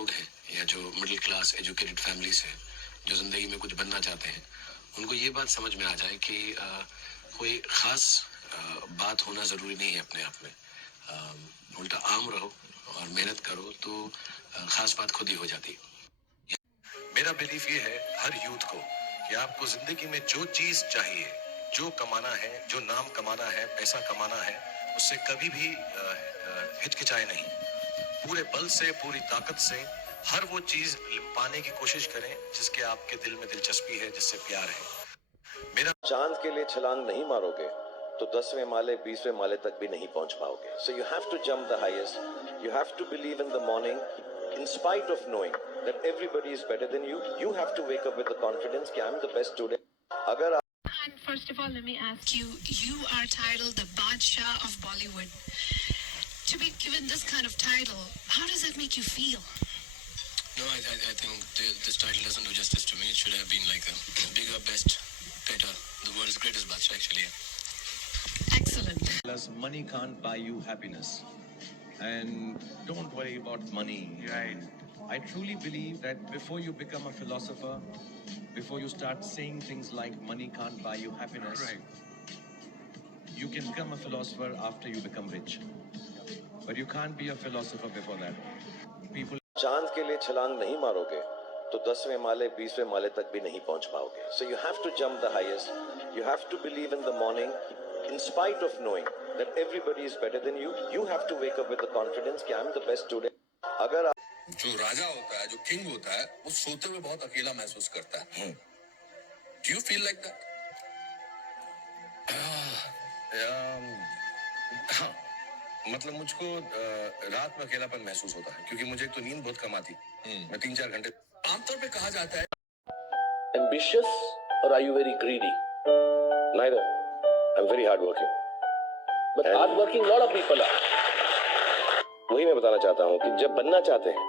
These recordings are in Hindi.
लोग हैं या जो मिडिल क्लास एजुकेटेड फैमिली से जो ज़िंदगी में कुछ बनना चाहते हैं, उनको ये बात समझ में आ जाए कि कोई ख़ास बात होना ज़रूरी नहीं है अपने आप में। उल्टा आम रहो और मेहनत करो तो ख़ास बात खुद ही हो जाती है। मेरा बिलीफ ये है हर यूथ को कि आपको ज़िंदगी में जो चीज़ चाहिए, जो कमाना है, जो नाम कमाना है, पैसा कमाना है, उससे कभी भी हिचकिचाए नहीं। पूरे बल से, पूरी ताकत से हर वो चीज पाने की कोशिश करें जिसके आपके दिल में दिलचस्पी है, जिससे प्यार है। मेरा चांद के लिए छलांग नहीं मारोगे तो 10वें माले 20वें माले तक भी नहीं पहुंच पाओगे. So you have to jump the highest. You have to believe in the morning in spite of knowing that everybody is better than you. You have to wake up with the confidence कि I'm the best today. अगर And first of all, let me ask you, you are titled the Badshah of Bollywood. To be given this kind of title, how does that make you feel? No, I think this title doesn't do justice to me. It should have been like a bigger, best, better, the world's greatest Badshah actually. Excellent. Plus, money can't buy you happiness. And don't worry about money. Right. I truly believe that before you become a philosopher, before you start saying things like money can't buy you happiness, right, you can become a philosopher after you become rich. But you can't be a philosopher before that. People. चांद के लिए छलांग नहीं मारोगे तो 10वें माले 20वें माले तक भी नहीं पहुंच पाओगे. So you have to jump the highest. You have to believe in the morning in spite of knowing that everybody is better than you. You have to wake up with the confidence कि I'm the best today. अगर आप जो राजा होता है, जो किंग होता है, वो सोते हुए बहुत अकेला महसूस करता है. Do you feel like that? हाँ, मतलब मुझको रात में अकेलापन महसूस होता है क्योंकि मुझे एक तो नींद बहुत कम आती. मैं 3-4 घंटे. आमतौर पे कहा जाता है ambitious or are you very greedy? Neither. I'm very hardworking. But hardworking lot of people are. वही मैं बताना चाहता हूँ कि जब बनना चाहते हैं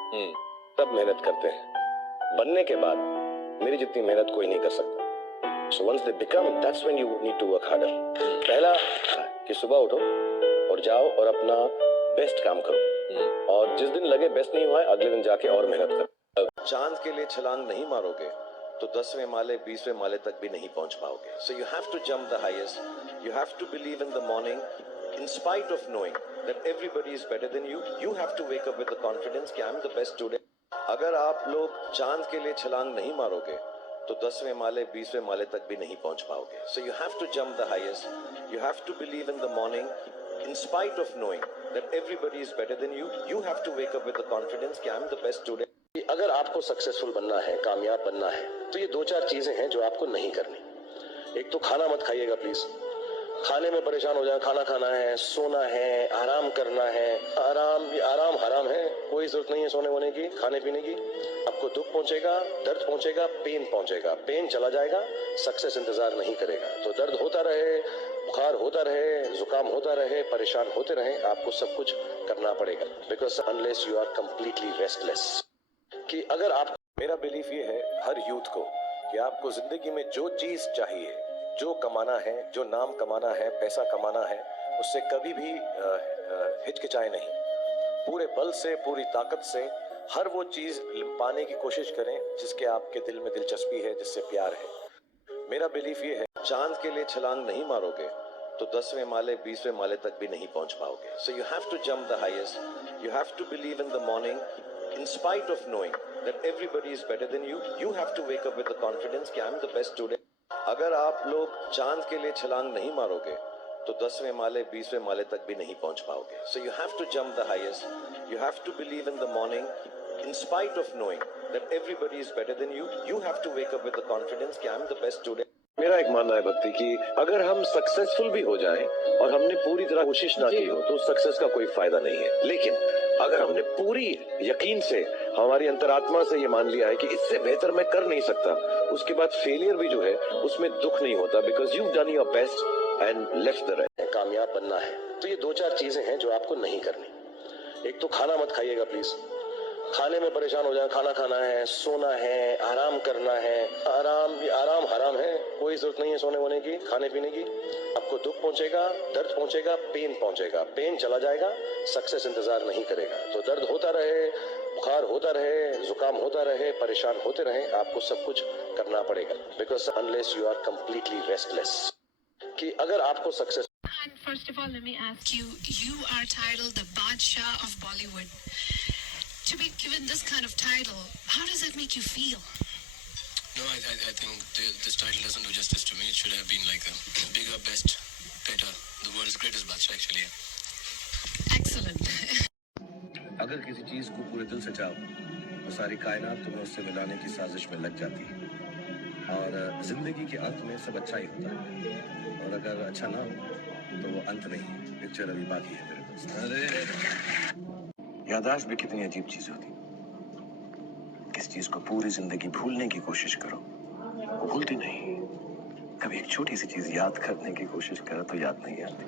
तब मेहनत करते हैं. बनने के बाद मेरी जितनी मेहनत कोई नहीं कर सकता. So once they become, that's when you need to work harder. पहला कि सुबह उठो और जाओ और अपना बेस्ट काम करो. और जिस दिन लगे बेस्ट नहीं हुआ है अगले दिन जाके और मेहनत करो. चांद के लिए छलांग नहीं मारोगे तो 10वें माले 20वें माले तक भी नहीं पहुंच पाओगे. So you have to jump the highest. You have to believe in the morning in spite of knowing that everybody is better than you. You have to wake up with the confidence कि I'm the best today. अगर आप लोग चांद के लिए छलांग नहीं मारोगे तो 10वें माले 20वें माले तक भी नहीं पहुंच पाओगे. So you have to jump the highest. You have to believe in the morning in spite of knowing that everybody is better than you. You have to wake up with the confidence कि I'm the best today. अगर आपको सक्सेसफुल बनना है, कामयाब बनना है, तो ये 2-4 चीजें हैं जो आपको नहीं करनी. एक तो खाना मत खाइएगा प्लीज. खाने में परेशान हो जाए. खाना खाना है, सोना है, आराम करना है. आराम हराम है. कोई जरूरत नहीं है सोने वोने की, खाने पीने की. आपको दुख पहुंचेगा, दर्द पहुंचेगा, पेन पहुंचेगा. पेन चला जाएगा, सक्सेस इंतजार नहीं करेगा. तो दर्द होता रहे, बुखार होता रहे, जुकाम होता रहे, परेशान होते रहे, आपको सब कुछ करना पड़ेगा. Because unless you are completely restless. कि अगर आप, मेरा बिलीफ ये है हर यूथ को कि आपको जिंदगी में जो चीज चाहिए, जो कमाना है, जो नाम कमाना है, पैसा कमाना है, उससे कभी भी हिचकिचाए नहीं. पूरे बल से, पूरी ताकत से हर वो चीज पाने की कोशिश करें जिसके आपके दिल में दिलचस्पी है, जिससे प्यार है. मेरा बिलीफ ये है चांद के लिए छलांग नहीं मारोगे तो 10वें माले 20वें माले तक भी नहीं पहुंच पाओगे. So you have to jump the highest. You have to believe in the morning in spite of knowing that everybody is better than you. You have to wake up with the confidence कि I'm the best today. अगर आप लोग चांद के लिए छलांग नहीं मारोगे तो 10वें माले 20वें माले तक भी नहीं पहुंच पाओगे. So you have to jump the highest. You have to believe in the morning in spite of knowing that everybody is better than you. You have to wake up with the confidence कि I'm the best today. मेरा एक मानना है भक्ति कि अगर हम सक्सेसफुल भी हो जाएं और हमने पूरी तरह कोशिश ना की हो तो सक्सेस का कोई फायदा नहीं है. लेकिन अगर हमने पूरी यकीन से, हमारी अंतरात्मा से ये मान लिया है कि इससे बेहतर मैं कर नहीं सकता, उसके बाद फेलियर भी जो है उसमें दुख नहीं होता. Because you done your best and left the rest. कामयाब बनना है तो ये 2-4 चीजें हैं जो आपको नहीं करनी. एक तो खाना मत खाइएगा प्लीज. खाने में परेशान हो जाए. खाना खाना है, सोना है, आराम करना है. आराम हराम है. कोई जरूरत नहीं है सोने वोने की, खाने पीने की. आपको दुख पहुंचेगा, दर्द पहुंचेगा, पेन पहुंचेगा. पेन चला जाएगा, सक्सेस इंतजार नहीं करेगा. तो दर्द होता रहे, बुखार होता रहे, जुकाम होता रहे, परेशान होते रहे, आपको सब कुछ करना पड़ेगा, because unless you are completely restless, कि अगर आपको success. And first of all, let me ask you, you are titled the Badshah of Bollywood. To be given this kind of title, how does that make you feel? No, I think this title doesn't do justice to me. It should have been like a bigger, best, better, the world's greatest Badshah actually. Excellent. अगर किसी चीज को पूरे दिल से चाहो तो सारी कायनात तुम्हें उससे मिलाने की साजिश में लग जाती है, और जिंदगी के अंत में सब अच्छा ही होता है, और अगर अच्छा ना हो तो वो अंत नहीं, पिक्चर अभी बाकी है मेरे दोस्त। अरे याददाश्त भी कितनी अजीब चीज होती, किस चीज को पूरी जिंदगी भूलने की कोशिश करो वो भूलती नहीं, कभी एक छोटी सी चीज याद करने की कोशिश करो तो याद नहीं आती।